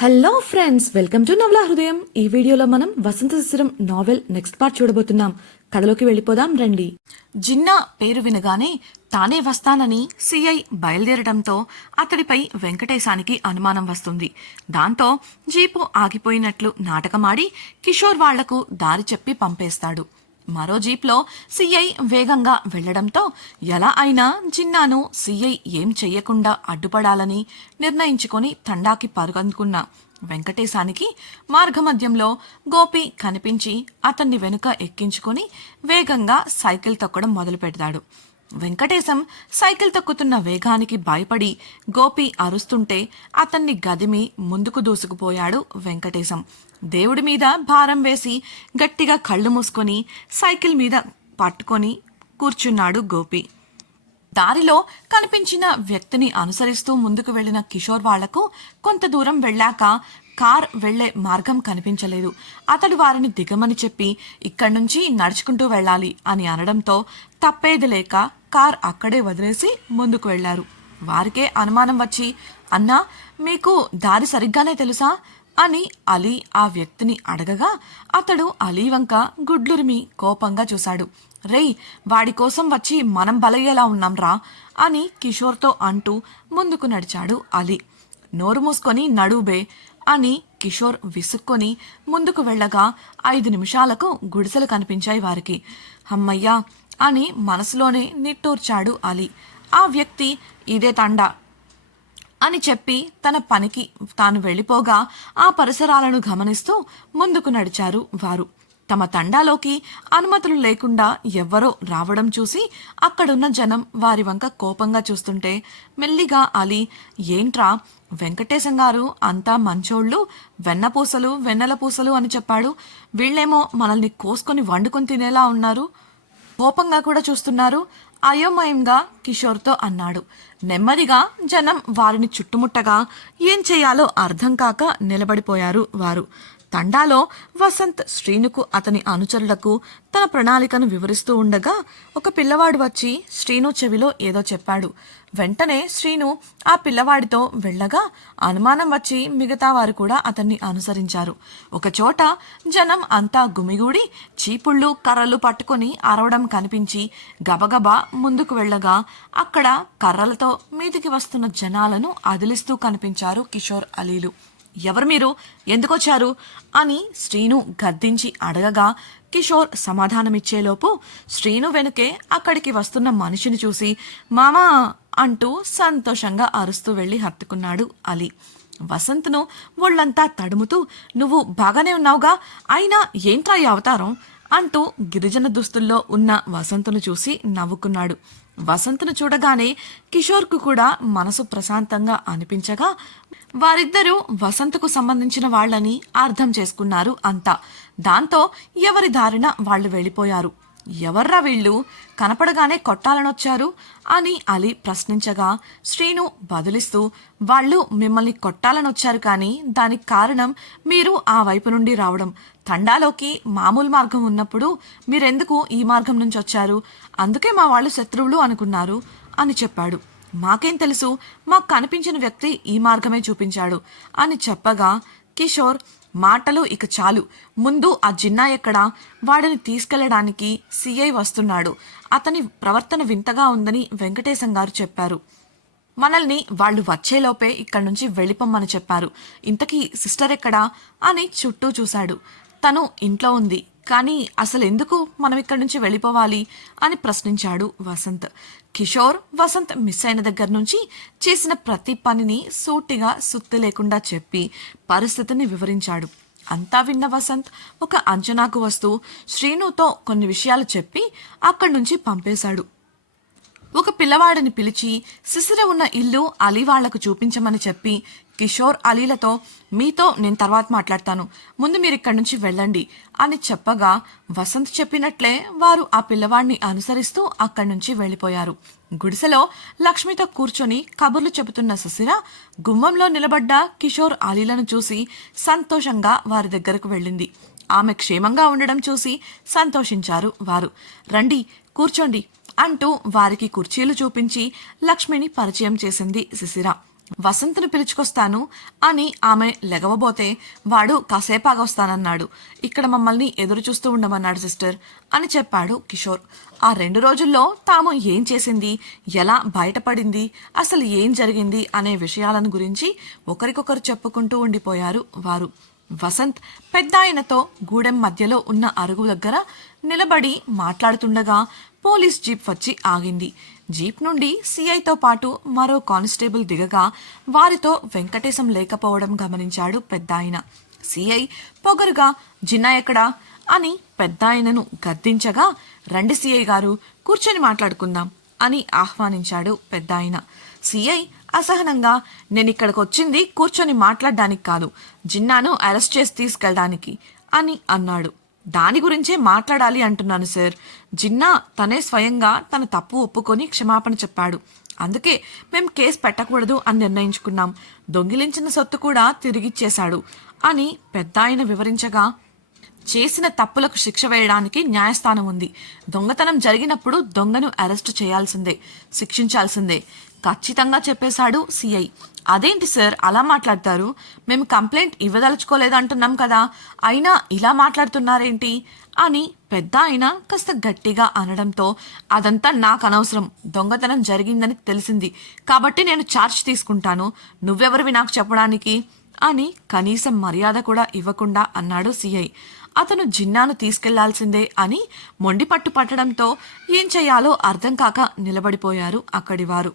Hello friends welcome to నవల హృదయం ఈ వీడియోలో మనం Vasantha Shishiram novel next part చూడబోతున్నాం. కథలోకి వెళ్ళిపోదాం రండి. జిన్నా పేరు వినగానే తానే వస్తానని సిఐ బయలుదేరడంతో అతడిపై వెంకటేశానికి అనుమానం వస్తుంది. దాంతో జీపు ఆగిపోయినట్లు నాటకమాడి కిషోర్ వాళ్ళకు దారి చెప్పి పంపేస్తాడు. మరో జీప్లో సిఐ వేగంగా వెళ్ళడంతో ఎలా అయినా జిన్నాను సిఐ ఏం చెయ్యకుండా అడ్డుపడాలని నిర్ణయించుకొని తండాకి పరుగందుకున్న వెంకటేశానికి మార్గమధ్యంలో గోపి కనిపించి అతన్ని వెనుక ఎక్కించుకొని వేగంగా సైకిల్ తొక్కడం మొదలు పెడతాడు వెంకటేశం సైకిల్ తక్కుతున్న వేగానికి భయపడి గోపి అరుస్తుంటే అతన్ని గదిమి ముందుకు దూసుకుపోయాడు వెంకటేశం. దేవుడి మీద భారం వేసి గట్టిగా కళ్ళు మూసుకొని సైకిల్ మీద పట్టుకొని కూర్చున్నాడు గోపి. దారిలో కనిపించిన వ్యక్తిని అనుసరిస్తూ ముందుకు వెళ్ళిన కిషోర్ వాళ్ళకు కొంత దూరం వెళ్ళాక కార్ వెళ్ళే మార్గం కనిపించలేదు. అతడు వారిని దిగమని చెప్పి ఇక్కడి నుంచి నడుచుకుంటూ వెళ్ళాలి అని అనడంతో తప్పేది లేక కార్ అక్కడే వదిలేసి ముందుకు వెళ్ళారు. వారికే అనుమానం వచ్చి అన్నా మీకు దారి సరిగ్గానే తెలుసా? అని అలీ ఆ వ్యక్తిని అడగగా అతడు అలీ వంక గుడ్లురిమి కోపంగా చూశాడు. రేయ్ వాడి కోసం వచ్చి మనం బలయ్యేలా ఉన్నాంరా అని కిషోర్తో అంటూ ముందుకు నడిచాడు అలీ. నోరు మూసుకొని నడుబే అని కిషోర్ విసుక్కొని ముందుకు వెళ్ళగా ఐదు నిమిషాలకు గుడిసెలు కనిపించాయి వారికి. అమ్మయ్యా అని మనసులోనే నిట్టూర్చాడు అలీ. ఆ వ్యక్తి ఇదే తండా అని చెప్పి తన పనికి తాను వెళ్ళిపోగా ఆ పరిసరాలను గమనిస్తూ ముందుకు నడిచారు వారు. తమ తండాలోకి అనుమతులు లేకుండా ఎవ్వరో రావడం చూసి అక్కడున్న జనం వారి వంక కోపంగా చూస్తుంటే మెల్లిగా అలీ ఏంట్రా? వెంకటేశం గారు అంతా మంచోళ్ళు వెన్నపూసలు వెన్నెల పూసలు అని చెప్పాడు. వీళ్ళేమో మనల్ని కోసుకొని వండుకొని తినేలా ఉన్నారు. కోపంగా కూడా చూస్తున్నారు. అయోమయంగా కిషోర్తో అన్నాడు. నెమ్మదిగా జనం వారిని చుట్టుముట్టగా ఏం చేయాలో అర్థం కాక నిలబడిపోయారు వారు. తండాలో వసంత్ శ్రీనుకు అతని అనుచరులకు తన ప్రణాళికను వివరిస్తూ ఉండగా ఒక పిల్లవాడు వచ్చి శ్రీను చెవిలో ఏదో చెప్పాడు. వెంటనే శ్రీను ఆ పిల్లవాడితో వెళ్ళగా అనుమానం వచ్చి మిగతా వారు కూడా అతన్ని అనుసరించారు. ఒకచోట జనం అంతా గుమిగూడి చీపుళ్ళు కర్రలు పట్టుకొని అరవడం కనిపించి గబగబా ముందుకు వెళ్ళగా అక్కడ కర్రలతో మీదికి వస్తున్న జనాలను అదిలిస్తూ కనిపించారు కిషోర్ అలీలు. ఎవరు మీరు? ఎందుకొచ్చారు? అని శ్రీను గద్దించి అడగగా కిషోర్ సమాధానమిచ్చేలోపు శ్రీను వెనుకే అక్కడికి వస్తున్న మనిషిని చూసి మామా అంటూ సంతోషంగా అరుస్తూ వెళ్ళి హత్తుకున్నాడు అలీ. వసంత్ను ఒళ్ళంతా తడుముతూ నువ్వు బాగానే ఉన్నావుగా అయినా ఏంట్రా ఈ అవతారం? అంటూ గిరిజన దుస్తుల్లో ఉన్న వసంతును చూసి నవ్వుకున్నాడు. వసంతను చూడగానే కిషోర్కు కూడా మనసు ప్రశాంతంగా అనిపించగా వారిద్దరూ వసంతకు సంబంధించిన వాళ్ళని అర్థం చేసుకున్నారు అంతా దాంతో ఎవరి దారిన వాళ్ళు వెళ్ళిపోయారు. ఎవర్రా వీళ్ళు? కనపడగానే కొట్టాలనొచ్చారు అని అలీ ప్రశ్నించగా శ్రీను బదులిస్తూ వాళ్ళు మిమ్మల్ని కొట్టాలనొచ్చారు కానీ దానికి కారణం మీరు ఆ వైపు నుండి రావడం. తండాలోకి మామూలు మార్గం ఉన్నప్పుడు మీరెందుకు ఈ మార్గం నుంచి వచ్చారు అందుకే మా వాళ్ళు శత్రువులు అనుకున్నారు అని చెప్పాడు. మాకేం తెలుసు? మాకు కనిపించిన వ్యక్తి ఈ మార్గమే చూపించాడు అని చెప్పగా కిషోర్ మాటలు ఇక చాలు. ముందు ఆ జిన్నా ఎక్కడ? వాడిని తీసుకెళ్ళడానికి సిఐ వస్తున్నాడు. అతని ప్రవర్తన వింతగా ఉందని వెంకటేశం గారు చెప్పారు. మనల్ని వాళ్ళు వచ్చేలోపే ఇక్కడి నుంచి వెళ్ళిపోమ్మని చెప్పారు. ఇంతకీ సిస్టర్ ఎక్కడా? అని చుట్టూ చూశాడు. తను ఇంట్లో ఉంది. కానీ అసలు ఎందుకు మనం ఇక్కడి నుంచి వెళ్ళిపోవాలి అని ప్రశ్నించాడు వసంత్. కిషోర్ వసంత్ మిస్ అయిన దగ్గర నుంచి చేసిన ప్రతి పనిని సూటిగా సుత్తి లేకుండా చెప్పి పరిస్థితిని వివరించాడు. అంతా విన్న వసంత్ ఒక అంచనాకు వస్తూ శ్రీనుతో కొన్ని విషయాలు చెప్పి అక్కడి నుంచి పంపేశాడు. ఒక పిల్లవాడిని పిలిచి శిశిర ఉన్న ఇల్లు అలీవాళ్ళకు చూపించమని చెప్పి కిషోర్ అలీలతో మీతో నేను తర్వాత మాట్లాడతాను. ముందు మీరు ఇక్కడి నుంచి వెళ్ళండి. అని చెప్పగా వసంత్ చెప్పినట్లే వారు ఆ పిల్లవాడిని అనుసరిస్తూ అక్కడి నుంచి వెళ్ళిపోయారు. గుడిసెలో లక్ష్మితో కూర్చొని కబుర్లు చెబుతున్న సుశిర గుమ్మంలో నిలబడ్డ కిషోర్ అలీలను చూసి సంతోషంగా వారి దగ్గరకు వెళ్ళింది. ఆమె క్షేమంగా ఉండడం చూసి సంతోషించారు వారు. రండి కూర్చోండి అంటూ వారికి కుర్చీలు చూపించి లక్ష్మిని పరిచయం చేసింది శిశిర వసంతను పిలుచుకొస్తాను అని ఆమె లెగవబోతే వాడు కాసేపు ఆగొస్తానన్నాడు ఇక్కడ మమ్మల్ని ఎదురు చూస్తూ ఉండమన్నాడు సిస్టర్ అని చెప్పాడు కిషోర్. ఆ రెండు రోజుల్లో తాము ఏం చేసింది? ఎలా బయటపడింది? అసలు ఏం జరిగింది? అనే విషయాలను గురించి ఒకరికొకరు చెప్పుకుంటూ ఉండిపోయారు వారు. వసంత్ పెద్ద ఆయనతో గూడెం మధ్యలో ఉన్న అరుగు దగ్గర నిలబడి మాట్లాడుతుండగా పోలీస్ జీప్ వచ్చి ఆగింది. జీప్ నుండి సీఐతో పాటు మరో కానిస్టేబుల్ దిగగా వారితో వెంకటేశం లేకపోవడం గమనించాడు పెద్దాయన. సీఐ పొగరుగా జిన్నా ఎక్కడా? అని పెద్దాయనను గద్దించగా రండి సీఐ గారు కూర్చొని మాట్లాడుకుందాం అని ఆహ్వానించాడు పెద్దాయన. సీఐ అసహనంగా నేను ఇక్కడికి వచ్చింది కూర్చొని మాట్లాడడానికి కాదు జిన్నాను అరెస్ట్ చేసి తీసుకెళ్ళడానికి అని అన్నాడు. దాని గురించే మాట్లాడాలి అంటున్నాను సార్. జిన్నా తనే స్వయంగా తన తప్పు ఒప్పుకొని క్షమాపణ చెప్పాడు. అందుకే మేం కేసు పెట్టకూడదు అని నిర్ణయించుకున్నాం. దొంగిలించిన సొత్తు కూడా తిరిగిచ్చేశాడు అని పెద్ద ఆయన వివరించగా చేసిన తప్పులకు శిక్ష వేయడానికి న్యాయస్థానం ఉంది. దొంగతనం జరిగినప్పుడు దొంగను అరెస్టు చేయాల్సిందే శిక్షించాల్సిందే. ఖచ్చితంగా చెప్పేశాడు సిఐ. అదేంటి సార్? అలా మాట్లాడతారు? మేము కంప్లైంట్ ఇవ్వదలుచుకోలేదంటున్నాం కదా. అయినా ఇలా మాట్లాడుతున్నారేంటి? అని పెద్ద ఆయన కాస్త గట్టిగా అనడంతో అదంతా నాకు అనవసరం. దొంగతనం జరిగిందని తెలిసింది. కాబట్టి నేను ఛార్జ్ తీసుకుంటాను. నువ్వెవరివి నాకు చెప్పడానికి? అని కనీసం మర్యాద కూడా ఇవ్వకుండా అన్నాడు సిఐ. అతను జిన్నాను తీసుకెళ్ళాల్సిందే అని మొండి పట్టు పట్టడంతో ఏం చేయాలో అర్థం కాక నిలబడిపోయారు అక్కడి వారు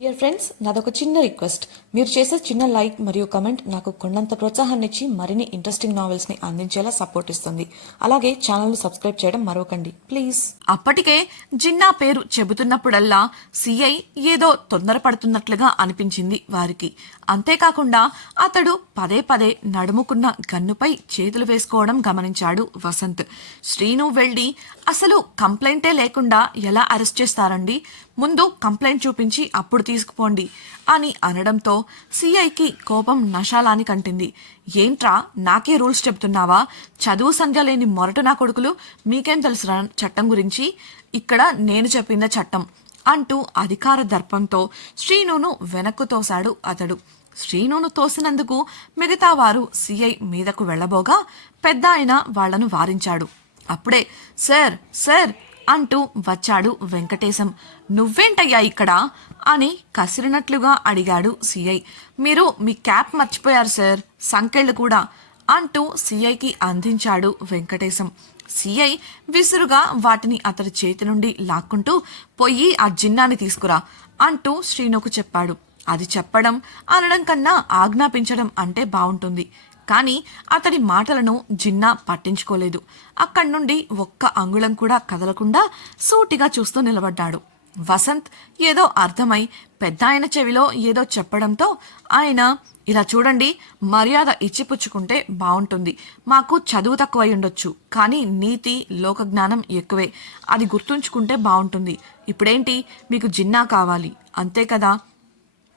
డియర్ ఫ్రెండ్స్ నాదొక చిన్న రిక్వెస్ట్. మీరు చేసే చిన్న లైక్ మరియు కమెంట్ నాకు కొండంత ప్రోత్సాహాన్ని ఇచ్చి మరిన్ని ఇంట్రెస్టింగ్ నావెల్స్ని అందించేలా సపోర్ట్ ఇస్తుంది. అలాగే ఛానల్ సబ్స్క్రైబ్ చేయడం మరవకండి ప్లీజ్. అప్పటికే జిన్నా పేరు చెబుతున్నప్పుడల్లా సిఐ ఏదో తొందరపడుతున్నట్లుగా అనిపించింది వారికి. అంతేకాకుండా అతడు పదే పదే నడుముకున్న గన్నుపై చేతులు వేసుకోవడం గమనించాడు వసంత్. శ్రీను వెళ్ళి అసలు కంప్లైంటే లేకుండా ఎలా అరెస్ట్ చేస్తారండి? ముందు కంప్లైంట్ చూపించి అప్పుడు తీసుకుపోండి అని అనడంతో సిఐకి కోపం నశాలాని కంటింది. ఏంట్రా నాకే రూల్స్ చెప్తున్నావా? చదువు సంధ్య లేని మొరటు నా కొడుకులు మీకేం తెలుసురా చట్టం గురించి? ఇక్కడ నేను చెప్పిందే చట్టం అంటూ అధికార దర్పంతో శ్రీనును వెనక్కు తోశాడు అతడు. శ్రీనును తోసినందుకు మిగతా వారు సిఐ మీదకు వెళ్ళబోగా పెద్ద ఆయన వాళ్ళను వారించాడు. అప్పుడే సార్ సార్ అంటూ వచ్చాడు వెంకటేశం. నువ్వేంటయ్యా ఇక్కడ? అని కసిరినట్లుగా అడిగాడు సిఐ. మీరు మీ క్యాప్ మర్చిపోయారు సార్ సంకెళ్ళు కూడా అంటూ సిఐకి అందించాడు వెంకటేశం. సిఐ విసురుగా వాటిని అతడి చేతి నుండి లాక్కుంటూ పొయ్యి ఆ జిన్నాని తీసుకురా అంటూ శ్రీనుకు చెప్పాడు. అది చెప్పడం అనడం కన్నా ఆజ్ఞాపించడం అంటే బాగుంటుంది కానీ అతడి మాటలను జిన్నా పట్టించుకోలేదు. అక్కడి నుండి ఒక్క అంగుళం కూడా కదలకుండా సూటిగా చూస్తూ నిలబడ్డాడు. వసంత్ ఏదో అర్థమై పెద్ద ఆయన చెవిలో ఏదో చెప్పడంతో ఆయన ఇలా చూడండి మర్యాద ఇచ్చిపుచ్చుకుంటే బాగుంటుంది మాకు చదువు తక్కువై ఉండొచ్చు కానీ నీతి లోకజ్ఞానం ఎక్కువే. అది గుర్తుంచుకుంటే బాగుంటుంది ఇప్పుడేంటి? మీకు జిన్నా కావాలి. అంతే కదా?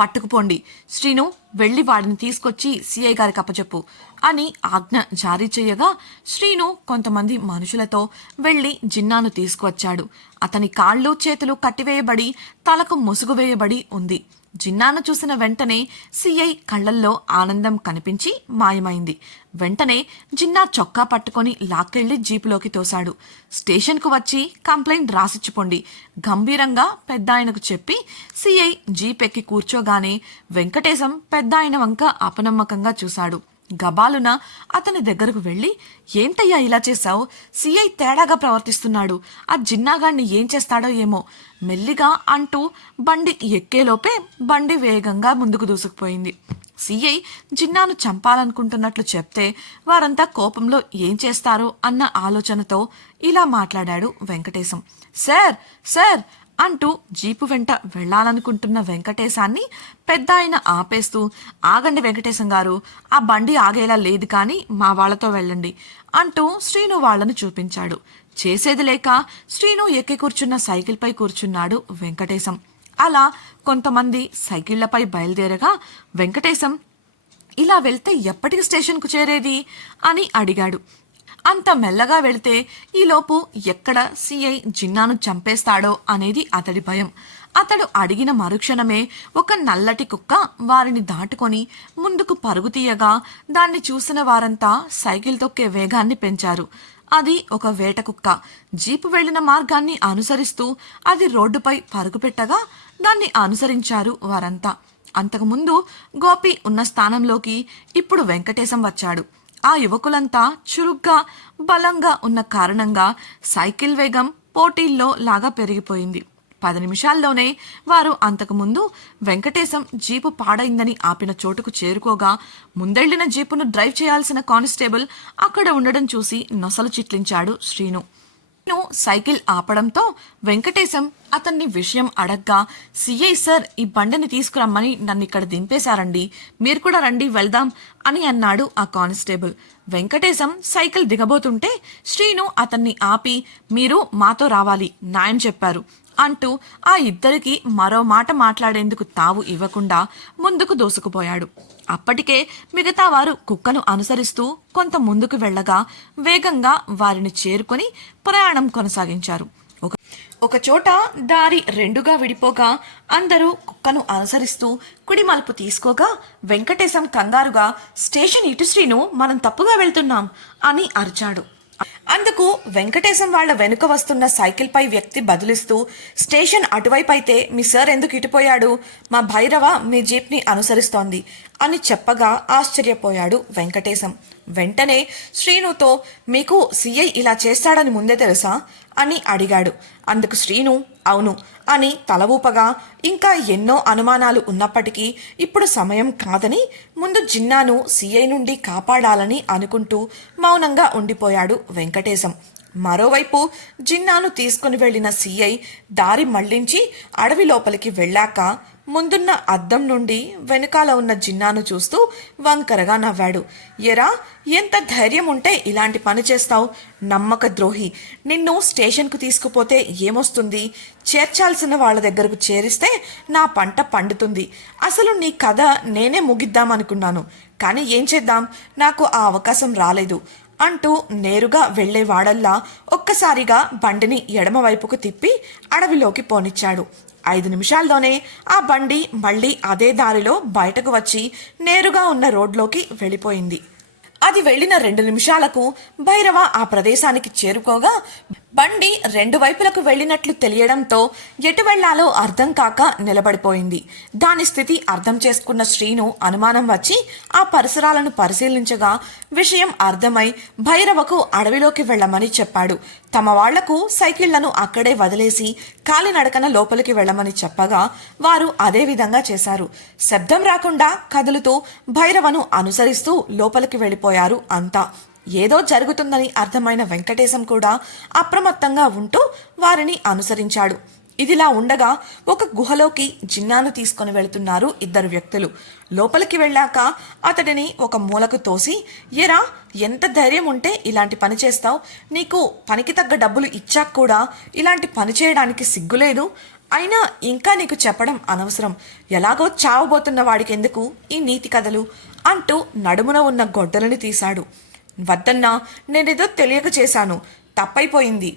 పట్టుకుపోండి. శ్రీను వెళ్ళి వాడిని తీసుకొచ్చి సిఐ గారికి అప్పచెప్పు అని ఆజ్ఞ జారీ చేయగా శ్రీను కొంతమంది మనుషులతో వెళ్ళి జిన్నాను తీసుకువచ్చాడు. అతని కాళ్ళు చేతులు కట్టివేయబడి తలకు ముసుగు వేయబడి ఉంది. జిన్నాను చూసిన వెంటనే సిఐ కళ్ళల్లో ఆనందం కనిపించి మాయమైంది. వెంటనే జిన్నా చొక్కా పట్టుకొని లాక్కెళ్ళి జీపులోకి తోశాడు. స్టేషన్కు వచ్చి కంప్లైంట్ రాసిచ్చిపోండి. గంభీరంగా పెద్ద ఆయనకు చెప్పి సిఐ జీప్ ఎక్కి కూర్చోగానే వెంకటేశం పెద్ద ఆయన వంక అపనమ్మకంగా చూశాడు. గబాలున అతని దగ్గరకు వెళ్ళి ఏంటయ్యా ఇలా చేశావు? సిఐ తేడాగా ప్రవర్తిస్తున్నాడు. ఆ జిన్నాగాడిని ఏం చేస్తాడో ఏమో మెల్లిగా అంటూ బండి ఎక్కేలోపే బండి వేగంగా ముందుకు దూసుకుపోయింది. సిఐ జిన్నాను చంపాలనుకుంటున్నట్లు చెప్తే వారంతా కోపంలో ఏం చేస్తారు? అన్న ఆలోచనతో ఇలా మాట్లాడాడు వెంకటేశం. సార్ సార్ అంటూ జీపు వెంట వెళ్ళాలనుకుంటున్న వెంకటేశాన్ని పెద్ద ఆయన ఆపేస్తూ ఆగండి వెంకటేశం గారు ఆ బండి ఆగేలా లేదు కానీ మా వాళ్ళతో వెళ్ళండి అంటూ శ్రీను వాళ్ళను చూపించాడు. చేసేది లేక శ్రీను ఎక్కి కూర్చున్న సైకిల్పై కూర్చున్నాడు వెంకటేశం. అలా కొంతమంది సైకిళ్ళపై బయలుదేరగా వెంకటేశం ఇలా వెళ్తే ఎప్పటికి స్టేషన్కు చేరేది? అని అడిగాడు. అంత మెల్లగా వెళితే ఈలోపు ఎక్కడ సిఐ జిన్నాను చంపేస్తాడో అనేది అతడి భయం. అతడు అడిగిన మరుక్షణమే ఒక నల్లటి కుక్క వారిని దాటుకొని ముందుకు పరుగు తీయగా దాన్ని చూసిన వారంతా సైకిల్ తొక్కే వేగాన్ని పెంచారు. అది ఒక వేట కుక్క. జీపు వెళ్ళిన మార్గాన్ని అనుసరిస్తూ అది రోడ్డుపై పరుగు పెట్టగా దాన్ని అనుసరించారు వారంతా. అంతకుముందు గోపి ఉన్న స్థానంలోకి ఇప్పుడు వెంకటేశం వచ్చాడు. ఆ యువకులంతా చురుగ్గా బలంగా ఉన్న కారణంగా సైకిల్ వేగం పోటీల్లో లాగా పెరిగిపోయింది. పది నిమిషాల్లోనే వారు అంతకుముందు వెంకటేశం జీపు పాడైందని ఆపిన చోటుకు చేరుకోగా ముందెళ్ళిన జీపును డ్రైవ్ చేయాల్సిన కానిస్టేబుల్ అక్కడ ఉండడం చూసి నొసలు చిట్లించాడు శ్రీను. ను సైకిల్ ఆపడంతో వెంకటేశం అతన్ని విషయం అడగ్గా సిఐ సార్ ఈ బండిని తీసుకురమ్మని నన్ను ఇక్కడ దింపేశారండి. మీరు కూడా రండి వెళ్దాం అని అన్నాడు ఆ కానిస్టేబుల్. వెంకటేశం సైకిల్ దిగబోతుంటే శ్రీను అతన్ని ఆపి మీరు మాతో రావాలి నాయన చెప్పారు అంటూ ఆ ఇద్దరికి మరో మాట మాట్లాడేందుకు తావు ఇవ్వకుండా ముందుకు దోసుకుపోయాడు. అప్పటికే మిగతా వారు కుక్కను అనుసరిస్తూ కొంత ముందుకు వెళ్ళగా వేగంగా వారిని చేరుకొని ప్రయాణం కొనసాగించారు. ఒక ఒక చోట దారి రెండుగా విడిపోగా అందరూ కుక్కను అనుసరిస్తూ కుడి మలుపు తీసుకోగా వెంకటేశం కంగారుగా స్టేషన్ ఇటు శ్రీను మనం తప్పుగా వెళ్తున్నాం అని అరిచాడు. అందుకు వెంకటేశం వాళ్ళ వెనుక వస్తున్న సైకిల్పై వ్యక్తి బదులిస్తూ స్టేషన్ అటువైపు అయితే మీ సార్ ఎందుకు ఇటుపోయాడు? మా భైరవ మీ జీప్ని అనుసరిస్తోంది అని చెప్పగా ఆశ్చర్యపోయాడు వెంకటేశం. వెంటనే శ్రీనుతో మీకు సిఐ ఇలా చేస్తాడని ముందే తెలుసా? అని అడిగాడు. అందుకు శ్రీను అవును. అని తల ఊపగా ఇంకా ఎన్నో అనుమానాలు ఉన్నప్పటికీ ఇప్పుడు సమయం కాదని ముందు జిన్నాను సిఐ నుండి కాపాడాలని అనుకుంటూ మౌనంగా ఉండిపోయాడు వెంకటేశం. మరోవైపు జిన్నాను తీసుకుని వెళ్ళిన సీఐ దారి మళ్ళించి అడవి లోపలికి వెళ్ళాక ముందున్న అద్దం నుండి వెనుకాల ఉన్న జిన్నాను చూస్తూ వంకరగా నవ్వాడు. ఎరా ఎంత ధైర్యం ఉంటే ఇలాంటి పని చేస్తావు? నమ్మక ద్రోహి నిన్ను స్టేషన్కు తీసుకుపోతే ఏమొస్తుంది? చేర్చాల్సిన వాళ్ళ దగ్గరకు చేరిస్తే నా పంట పండుతుంది. అసలు నీ కథ నేనే ముగిద్దామనుకున్నాను. కానీ ఏం చేద్దాం? నాకు ఆ అవకాశం రాలేదు. అంటూ నేరుగా వెళ్ళేవాడల్లా ఒక్కసారిగా బండిని ఎడమవైపుకు తిప్పి అడవిలోకి పోనిచ్చాడు. ఐదు నిమిషాల్లోనే ఆ బండి మళ్ళీ అదే దారిలో బయటకు వచ్చి నేరుగా ఉన్న రోడ్లోకి వెళ్ళిపోయింది. అది వెళ్ళిన రెండు నిమిషాలకు భైరవ ఆ ప్రదేశానికి చేరుకోగా బండి రెండు వైపులకు వెళ్ళినట్లు తెలియడంతో ఎటు వెళ్ళాలో అర్థం కాక నిలబడిపోయింది. దాని స్థితి అర్థం చేసుకున్న శ్రీను అనుమానం వచ్చి ఆ పరిసరాలను పరిశీలించగా విషయం అర్థమై భైరవకు అడవిలోకి వెళ్ళమని చెప్పాడు. తమ వాళ్ళకు సైకిళ్ళను అక్కడే వదిలేసి కాలినడకన లోపలికి వెళ్ళమని చెప్పగా వారు అదే విధంగా చేశారు. శబ్దం రాకుండా కదులుతూ భైరవను అనుసరిస్తూ లోపలికి వెళ్ళిపోయారు అంతా. ఏదో జరుగుతుందని అర్థమైన వెంకటేశం కూడా అప్రమత్తంగా ఉంటూ వారిని అనుసరించాడు. ఇదిలా ఉండగా ఒక గుహలోకి జిన్నాను తీసుకొని వెళుతున్నారు ఇద్దరు వ్యక్తులు. లోపలికి వెళ్ళాక అతడిని ఒక మూలకు తోసి ఎరా ఎంత ధైర్యం ఉంటే ఇలాంటి పని చేస్తావు? నీకు పనికి తగ్గ డబ్బులు ఇచ్చాక కూడా ఇలాంటి పని చేయడానికి సిగ్గులేదు. అయినా ఇంకా నీకు చెప్పడం అనవసరం. ఎలాగో చావబోతున్న వాడికి ఎందుకు ఈ నీతి కథలు? అంటూ నడుమున ఉన్న గొడ్డలని తీశాడు. వద్దన్నా నేనేదో తెలియక చేశాను. తప్పైపోయింది.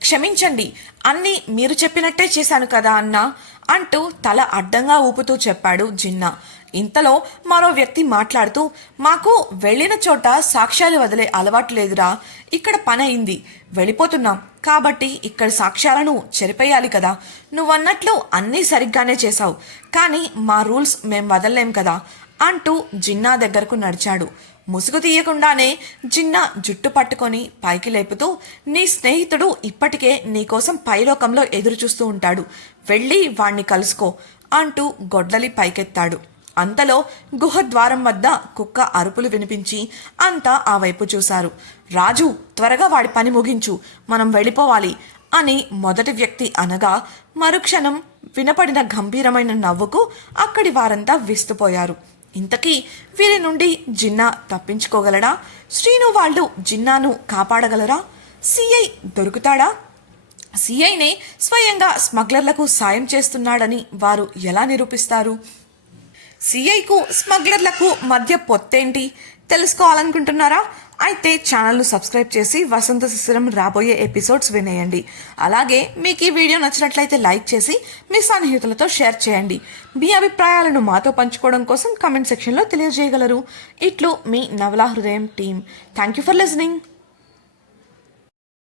క్షమించండి అన్నీ మీరు చెప్పినట్టే చేశాను కదా అన్నా? అంటూ తల అడ్డంగా ఊపుతూ చెప్పాడు జిన్నా. ఇంతలో మరో వ్యక్తి మాట్లాడుతూ మాకు వెళ్ళిన చోట సాక్ష్యాలు వదిలే అలవాటు లేదురా. ఇక్కడ పని అయింది. వెళ్ళిపోతున్నాం. కాబట్టి ఇక్కడ సాక్ష్యాలను చెరిపేయాలి కదా. నువ్వన్నట్లు అన్నీ సరిగ్గానే చేశావు. కానీ మా రూల్స్ మేం వదలలేం కదా? అంటూ జిన్నా దగ్గరకు నడిచాడు. ముసుగు తీయకుండానే జిన్నా జుట్టు పట్టుకొని పైకి లేపుతూ నీ స్నేహితుడు ఇప్పటికే నీకోసం పైలోకంలో ఎదురు చూస్తూ ఉంటాడు. వెళ్ళి వాణ్ణి కలుసుకో అంటూ గొడ్డలి పైకెత్తాడు. అంతలో గుహ ద్వారం వద్ద కుక్క అరుపులు వినిపించి అంతా ఆ వైపు చూశారు. రాజు త్వరగా వాడి పని ముగించు. మనం వెళ్ళిపోవాలి అని మొదటి వ్యక్తి అనగా మరుక్షణం వినపడిన గంభీరమైన నవ్వుకు అక్కడి వారంతా విస్తుపోయారు. ఇంతకీ వీరి నుండి జిన్నా తప్పించుకోగలడా? శ్రీను వాళ్ళు జిన్నాను కాపాడగలరా? సిఐ దొరుకుతాడా? సిఐనే స్వయంగా స్మగ్లర్లకు సాయం చేస్తున్నాడని వారు ఎలా నిరూపిస్తారు? సిఐకు స్మగ్లర్లకు మధ్య పొత్తేంటి? తెలుసుకోవాలనుకుంటున్నారా? అయితే ఛానల్ను సబ్స్క్రైబ్ చేసి వసంత శిశిరం రాబోయే ఎపిసోడ్స్ వినేయండి. అలాగే మీకు ఈ వీడియో నచ్చినట్లయితే లైక్ చేసి మీ సన్నిహితులతో షేర్ చేయండి. మీ అభిప్రాయాలను మాతో పంచుకోవడం కోసం కమెంట్ సెక్షన్లో తెలియజేయగలరు. ఇట్లు మీ నవలా హృదయం team thank you for listening.